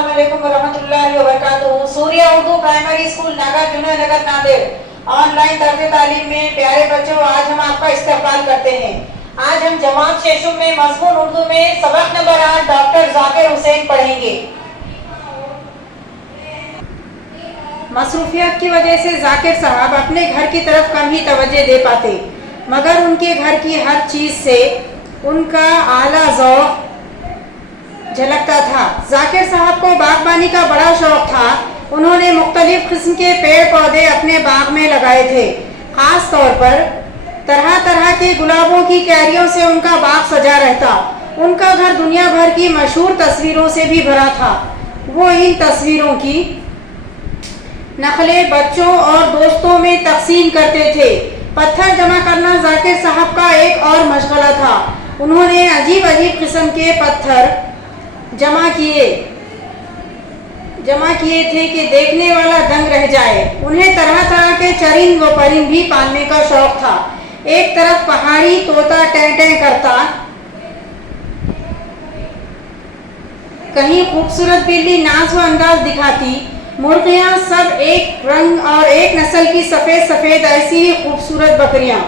अस्सलाम वालेकुम वरहमतुल्लाहि वबरकातुहू। सूर्या उर्दू प्राइमरी स्कूल नागा जुना नगर नांदेड़ ऑनलाइन तर्ज तालीम में प्यारे बच्चों, आज हम आपका इस्तकबाल करते हैं। आज हम जमात शेशुम में मजमून उर्दू में सबक नंबर 8 डॉक्टर जाकिर हुसैन पढ़ेंगे। मसरूफियत की वजह से जाकिर साहब अपने घर की तरफ कम ही तवज्जो दे पाते, मगर उनके घर की हर चीज़ से उनका आला ज़ौक़ झलकता था। जाकिर साहब को बागबानी का बड़ा शौक था। उन्होंने मुख्तलिफ किस्म के पेड़ पौधे अपने बाग में लगाए थे। ख़ास तौर पर तरह तरह के गुलाबों की क्यारियों से उनका बाग सजा रहता। उनका घर दुनिया भर की मशहूर तस्वीरों से भी भरा था। वो इन तस्वीरों की नकलें बच्चों और दोस्तों में तकसीम करते थे। पत्थर जमा करना जाकिर साहब का एक और मशगला था। उन्होंने अजीब अजीब किस्म के पत्थर जमा किए थे कि देखने वाला दंग रह जाए। उन्हें तरह तरह के चरिंद व परिंद भी पालने का शौक था। एक तरफ पहाड़ी तोता टें टें करता, कहीं खूबसूरत बिल्ली नाज व अंदाज दिखाती। मुर्गियां सब एक रंग और एक नस्ल की सफ़ेद सफ़ेद, ऐसी ही खूबसूरत बकरियां।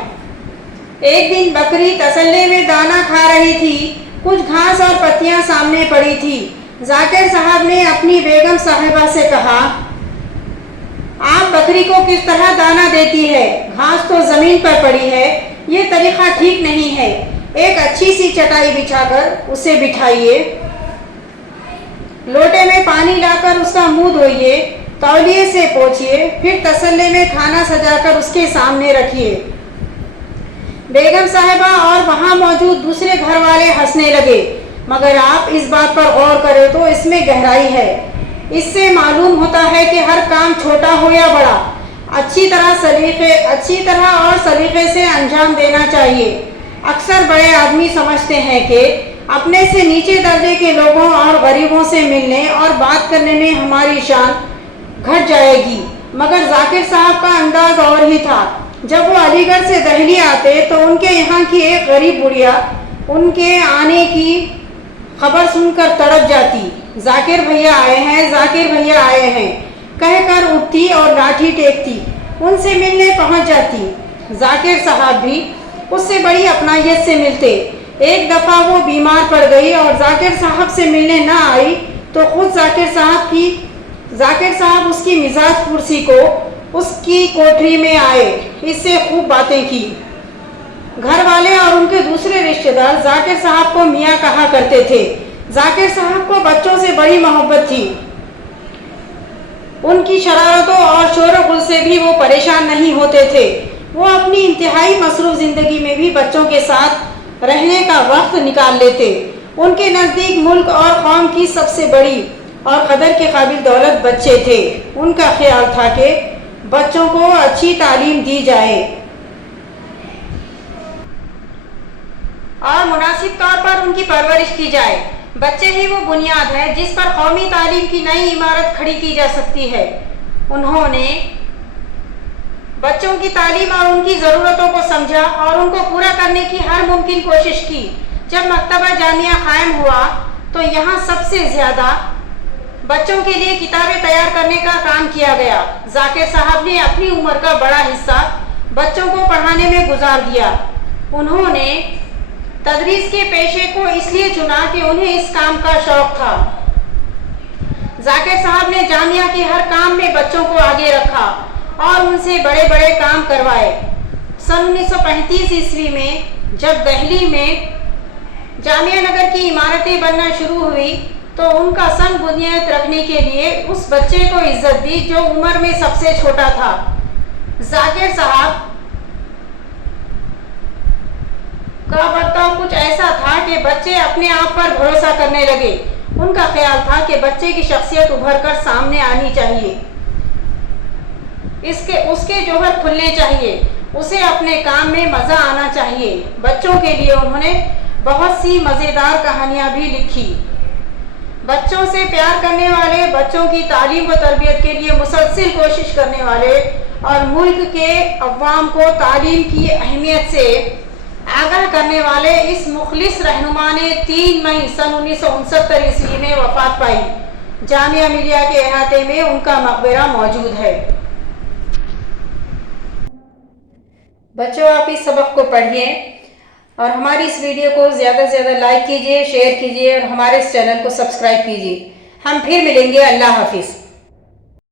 एक दिन बकरी तसल्ले में दाना खा रही थी। कुछ घास और पत्तियां सामने पड़ी थी। जाकिर साहब ने अपनी बेगम साहिबा से कहा, आप बकरी को किस तरह दाना देती है? घास तो ज़मीन पर पड़ी है, ये तरीक़ा ठीक नहीं है। एक अच्छी सी चटाई बिछाकर उसे बिठाइए, लोटे में पानी लाकर उसका मुंह धोइए, तौलिए से पोंछिए, फिर तसल्ले में खाना सजाकर उसके सामने रखिए। बेगम साहिबा और वहाँ मौजूद दूसरे घर वाले हंसने लगे, मगर आप इस बात पर गौर करें तो इसमें गहराई है। इससे मालूम होता है कि हर काम छोटा हो या बड़ा अच्छी तरह और सलीके से अंजाम देना चाहिए। अक्सर बड़े आदमी समझते हैं कि अपने से नीचे दर्जे के लोगों और गरीबों से मिलने और बात करने में हमारी शान घट जाएगी, मगर जाकिर साहब का अंदाज और ही था। जब वो अलीगढ़ से दिल्ली आते तो उनके यहाँ की एक गरीब बुढ़िया उनके आने की खबर सुनकर तड़प जाती। जाकिर भैया आए हैं, जाकिर भैया आए हैं कहकर उठती और लाठी टेकती, उनसे मिलने पहुँच जाती। जाकिर साहब भी उससे बड़ी अपनायत से मिलते। एक दफ़ा वो बीमार पड़ गई और जाकिर साहब से मिलने न आई तो खुद जाकिर साहब उसकी मिजाज कुर्सी को उसकी कोठरी में आए, इससे खूब बातें की। घर वाले और उनके दूसरे रिश्तेदार जाकिर साहब को मियाँ कहा करते थे। जाकिर साहब को बच्चों से बड़ी मोहब्बत थी। उनकी शरारतों और शोर-गुल से भी वो परेशान नहीं होते थे। वो अपनी इंतहाई मसरूफ़ ज़िंदगी में भी बच्चों के साथ रहने का वक्त निकाल लेते। उनके नज़दीक मुल्क और कौम की सबसे बड़ी और कदर के काबिल दौलत बच्चे थे। उनका ख्याल था कि बच्चों को अच्छी तालीम दी जाए और मुनासिब तौर पर उनकी परवरिश की जाए। बच्चे ही वो बुनियाद है जिस पर कौमी तालीम की नई इमारत खड़ी की जा सकती है। उन्होंने बच्चों की तालीम और उनकी ज़रूरतों को समझा और उनको पूरा करने की हर मुमकिन कोशिश की। जब मकतबा जामिया कायम हुआ तो यहाँ सबसे ज़्यादा बच्चों के लिए किताबें तैयार करने का काम किया गया। जाकिर साहब ने अपनी उम्र का बड़ा हिस्सा बच्चों को पढ़ाने में गुजार दिया। उन्होंने तदरीस के पेशे को इसलिए चुना कि उन्हें इस काम का शौक था। जाकिर साहब ने जामिया के हर काम में बच्चों को आगे रखा और उनसे बड़े बड़े काम करवाए। सन 1935 ईस्वी में जब दिल्ली में जामिया नगर की इमारतें बनना शुरू हुई तो उनका संग बुनियाद रखने के लिए उस बच्चे को इज्जत दी जो उम्र में सबसे छोटा था। जाकिर साहब का बर्ताव कुछ ऐसा था कि बच्चे अपने आप पर भरोसा करने लगे। उनका ख्याल था कि बच्चे की शख्सियत उभर कर सामने आनी चाहिए, उसके जौहर खुलने चाहिए, उसे अपने काम में मज़ा आना चाहिए। बच्चों के लिए उन्होंने बहुत सी मज़ेदार कहानियाँ भी लिखी। बच्चों से प्यार करने वाले, बच्चों की तालीम व तरबियत के लिए मुसलसल कोशिश करने वाले और मुल्क के अवाम को तालीम की अहमियत से आगाह करने वाले इस मुखलिस रहनुमा ने 3 मई सन 1969 ईस्वी में वफात पाई। जामिया मिलिया के अहाते में उनका मकबरा मौजूद है। बच्चों, आप इस सबक को पढ़िए और हमारी इस वीडियो को ज़्यादा से ज़्यादा लाइक कीजिए, शेयर कीजिए और हमारे इस चैनल को सब्सक्राइब कीजिए। हम फिर मिलेंगे। अल्लाह हाफिज़।